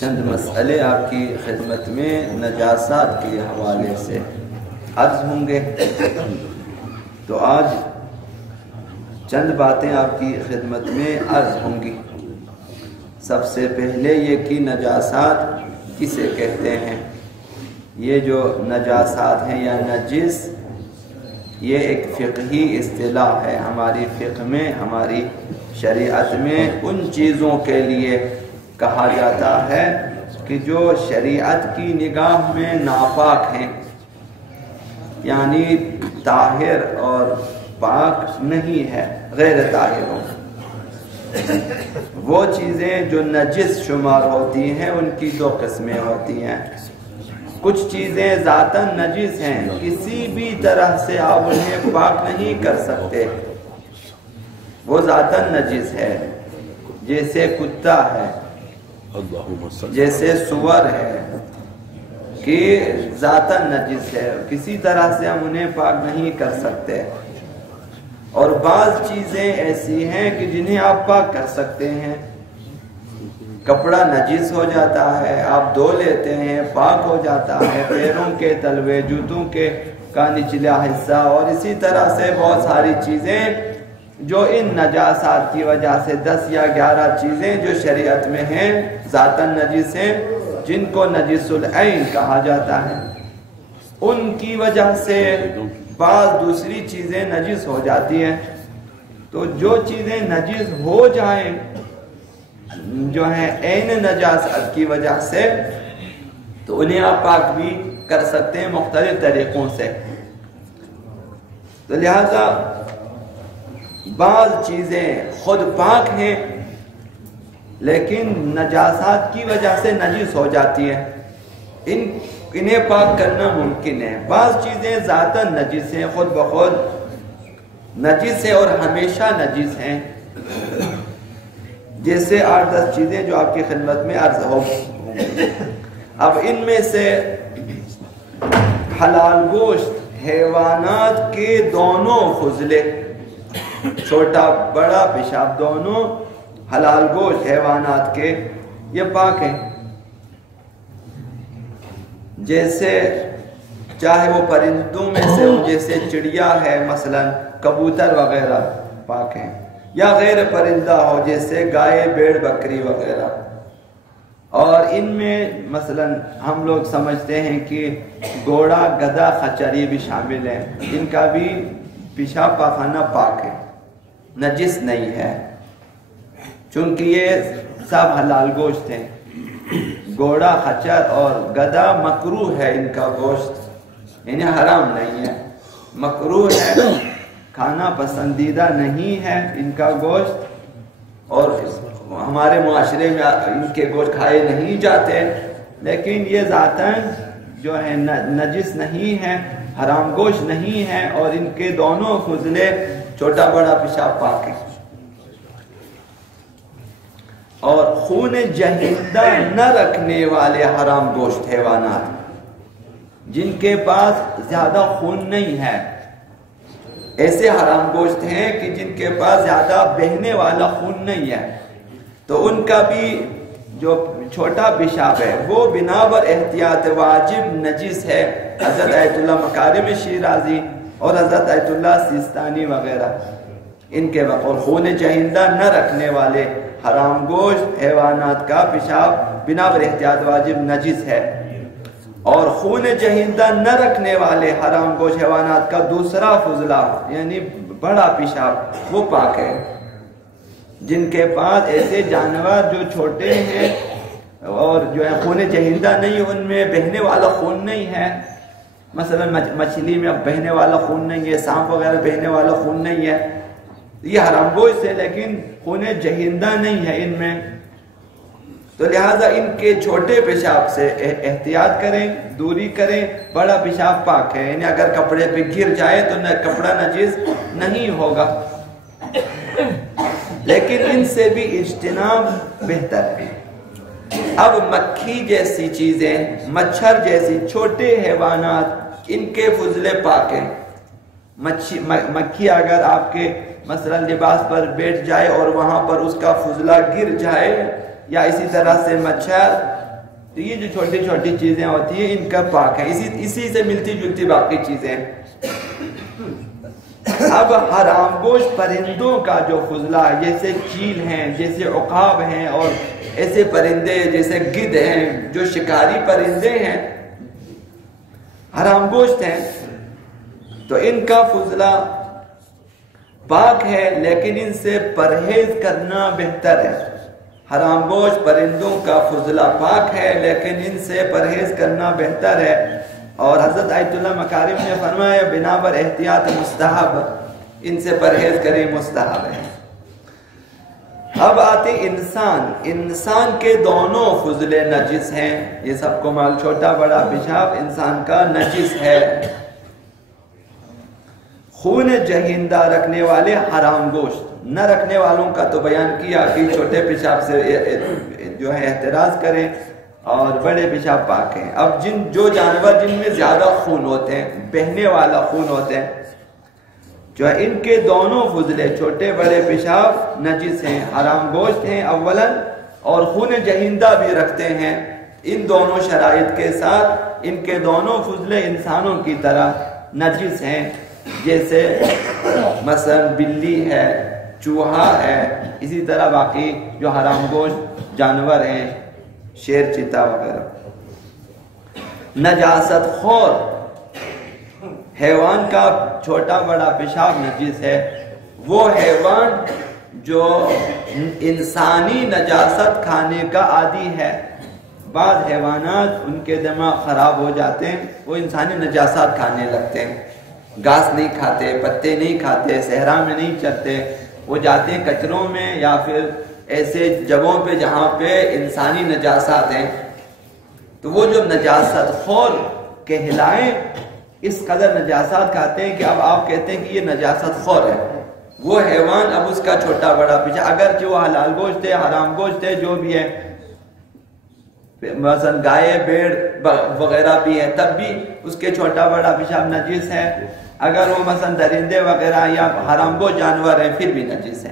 چند مسئلے آپ کی خدمت میں نجاسات کے حوالے سے عرض ہوں گے۔ تو آج چند باتیں آپ کی خدمت میں عرض ہوں گی۔ سب سے پہلے یہ کہ نجاسات کسے کہتے ہیں۔ یہ جو نجاسات ہیں یا نجس، یہ ایک فقہی اصطلاح ہے ہماری فقہ میں، ہماری شریعت میں ان چیزوں کے لیے کہا جاتا ہے کہ جو شریعت کی نگاہ میں ناپاک ہیں، یعنی طاہر اور پاک نہیں ہے، غیر طاہروں۔ وہ چیزیں جو نجس شمار ہوتی ہیں ان کی دو قسمیں ہوتی ہیں۔ کچھ چیزیں ذاتاً نجس ہیں، کسی بھی طرح سے آپ انہیں پاک نہیں کر سکتے، وہ ذاتاً نجس ہے، جیسے کتا ہے، جیسے سور ہے، کہ ذاتاً نجس ہے، کسی طرح سے ہم انہیں پاک نہیں کر سکتے۔ اور بعض چیزیں ایسی ہیں کہ جنہیں آپ پاک کر سکتے ہیں۔ کپڑا نجس ہو جاتا ہے، آپ دھو لیتے ہیں، پاک ہو جاتا ہے، پیروں کے تلوے، جوتوں کا نچلا حصہ، اور اسی طرح سے بہت ساری چیزیں جو ان نجاسات کی وجہ سے 10 یا 11 چیزیں جو شریعت میں ہیں ذاتاً نجس ہیں، جن کو نجس العین کہا جاتا ہے، ان کی وجہ سے بعض دوسری چیزیں نجس ہو جاتی ہیں۔ تو جو چیزیں نجس ہو جائیں جو ہیں عین نجاست کی وجہ سے، تو انہیں آپ پاک بھی کر سکتے ہیں مختلف طریقوں سے۔ تو لہذا بعض چیزیں خود پاک ہیں لیکن نجاسات کی وجہ سے نجس ہو جاتی ہیں، انہیں پاک کرنا ممکن ہے۔ بعض چیزیں ذاتاً نجس ہیں، خود بخود نجس ہیں اور ہمیشہ نجس ہیں، جیسے 8-10 چیزیں جو آپ کی خدمت میں عرض ہو۔ اب ان میں سے حلال گوشت، حیوانات کے دونوں فضلے، چھوٹا بڑا پیشاب دونوں حلال گوشت حیوانات کے، یہ پاک ہیں۔ جیسے چاہے وہ پرندوں میں سے ہو، جیسے چڑیا ہے مثلا، کبوتر وغیرہ پاک ہیں، یا غیر پرندہ ہو جیسے گائے، بھیڑ، بکری وغیرہ۔ اور ان میں مثلا ہم لوگ سمجھتے ہیں کہ گھوڑا، گدھا، خچر یہ بھی شامل ہیں، ان کا بھی پیشاب پاخانہ پاک ہے، نجس نہیں ہے، چونکہ یہ سب حلال گوشت ہیں۔ گھوڑا، خچر اور گدھا مکروہ ہے ان کا گوشت، یعنی حرام نہیں ہے، مکروہ ہے، کھانا پسندیدہ نہیں ہے ان کا گوشت، اور ہمارے معاشرے میں ان کے گوشت کھائے نہیں جاتے، لیکن یہ ذاتاً جو ہے نجس نہیں ہے، حرام گوشت نہیں ہے، اور ان کے دونوں فضلے چھوٹا بڑا پیشاب پاک ہے۔ اور خون جہندہ نہ رکھنے والے حرام گوشت حیوانات، جن کے پاس زیادہ خون نہیں ہے، ایسے حرام گوشت ہیں کہ جن کے پاس زیادہ بہنے والا خون نہیں ہے، تو ان کا بھی جو چھوٹا پیشاب ہے وہ بنا بر احتیاط واجب نجس ہے۔ حضرت آیت اللہ مکارم شیرازی اور حضرت آیت اللہ سیستانی وغیرہ ان کے بقول خون جہندہ نہ رکھنے والے حرام گوشت حیوانات کا پیشاب بنا بر احتیاط واجب نجس ہے، اور خون جہندہ نہ رکھنے والے حرام گوشت حیوانات کا دوسرا فضلہ یعنی بڑا پیشاب وہ پاک ہے۔ جن کے پاس ایسے جانور جو چھوٹے ہیں اور جو ہے خون جہندہ نہیں، ان میں بہنے والا خون نہیں ہے، مثلا مچھلی میں بہنے والا خون نہیں ہے، سانپ وغیرہ بہنے والا خون نہیں ہے، یہ حرام گوشت ہے لیکن خون جہندہ نہیں ہے ان میں، تو لہٰذا ان کے چھوٹے پیشاب سے احتیاط کریں، دوری کریں۔ بڑا پیشاب پاک ہے، یعنی اگر کپڑے پہ گر جائے تو کپڑا نجس نہیں ہوگا، لیکن ان سے بھی اجتناب بہتر ہے۔ اب مکھی جیسی چیزیں، مچھر جیسی چھوٹے حیوانات، ان کے فضلے پاک ہیں۔ مکھی اگر آپ کے مثلا لباس پر بیٹھ جائے اور وہاں پر اس کا فضلہ گر جائے، یا اسی طرح سے مچھر، تو یہ جو چھوٹی چھوٹی چیزیں ہوتی ہیں ان کا پاک ہے، اسی سے ملتی جلتی باقی چیزیں۔ اب حرام گوشت پرندوں کا جو فضلہ ہے، جیسے چیل ہیں، جیسے عقاب ہیں، اور ایسے پرندے جیسے گدھ ہیں جو شکاری پرندے ہیں، حرام گوشت ہیں، تو ان کا فضلہ پاک ہے، لیکن ان سے پرہیز کرنا بہتر ہے۔ حرام گوشت پرندوں کا فضلہ پاک ہے، لیکن ان سے پرہیز کرنا بہتر ہے۔ اور حضرت آیت اللہ مکارم نے فرمایا بنابر احتیاط مستحب، ان سے پرہیز کریں مستحب ہے۔ اب آتے انسان کے دونوں فضلے نجس ہیں، یہ سب کو مال، چھوٹا بڑا پیشاب انسان کا نجس ہے۔ خون جہیندہ رکھنے والے حرام گوشت، نہ رکھنے والوں کا تو بیان کیا کہ چھوٹے پیشاب سے جو ہے احتراز کریں اور بڑے پیشاب پاک ہیں۔ اب جو جانور جن میں زیادہ خون ہوتے ہیں، بہنے والا خون ہوتے ہیں، جو ہے ان کے دونوں فضلے چھوٹے بڑے پیشاب نجس ہیں، حرام گوشت ہیں اولاً، اور خون جہیندہ بھی رکھتے ہیں۔ ان دونوں شرائط کے ساتھ ان کے دونوں فضلے انسانوں کی طرح نجس ہیں، جیسے مثلا بلی ہے، چوہا ہے، اسی طرح باقی جو حرام گوشت جانور ہیں، شیر، چیتا وغیرہ۔ نجاست خور، حیوان کا چھوٹا بڑا پیشاب نجس ہے، وہ حیوان جو انسانی نجاست کھانے کا عادی ہے۔ بعض حیوانات ان کے دماغ خراب ہو جاتے ہیں، وہ انسانی نجاست کھانے لگتے ہیں، گھاس نہیں کھاتے، پتے نہیں کھاتے، صحرا میں نہیں چرتے، وہ جاتے ہیں کچروں میں یا پھر ایسے جگہوں پہ جہاں پہ انسانی نجاست ہیں، تو وہ جو نجاست خور کہلائیں اس قدر نجاست کھاتے ہیں کہ اب آپ کہتے ہیں کہ یہ نجاست خور ہے۔ وہ حیوان اب اس کا چھوٹا بڑا پیشاب، اگرچہ وہ حلال گوشت ہے، حرام گوشت ہے، جو بھی ہے، مثلا گائے بیڑ وغیرہ بھی ہے، تب بھی اس کے چھوٹا بڑا پیشاب نجس ہے۔ اگر وہ مثلا درندے وغیرہ یا حرام گوشت جانور ہیں پھر بھی نجس ہے۔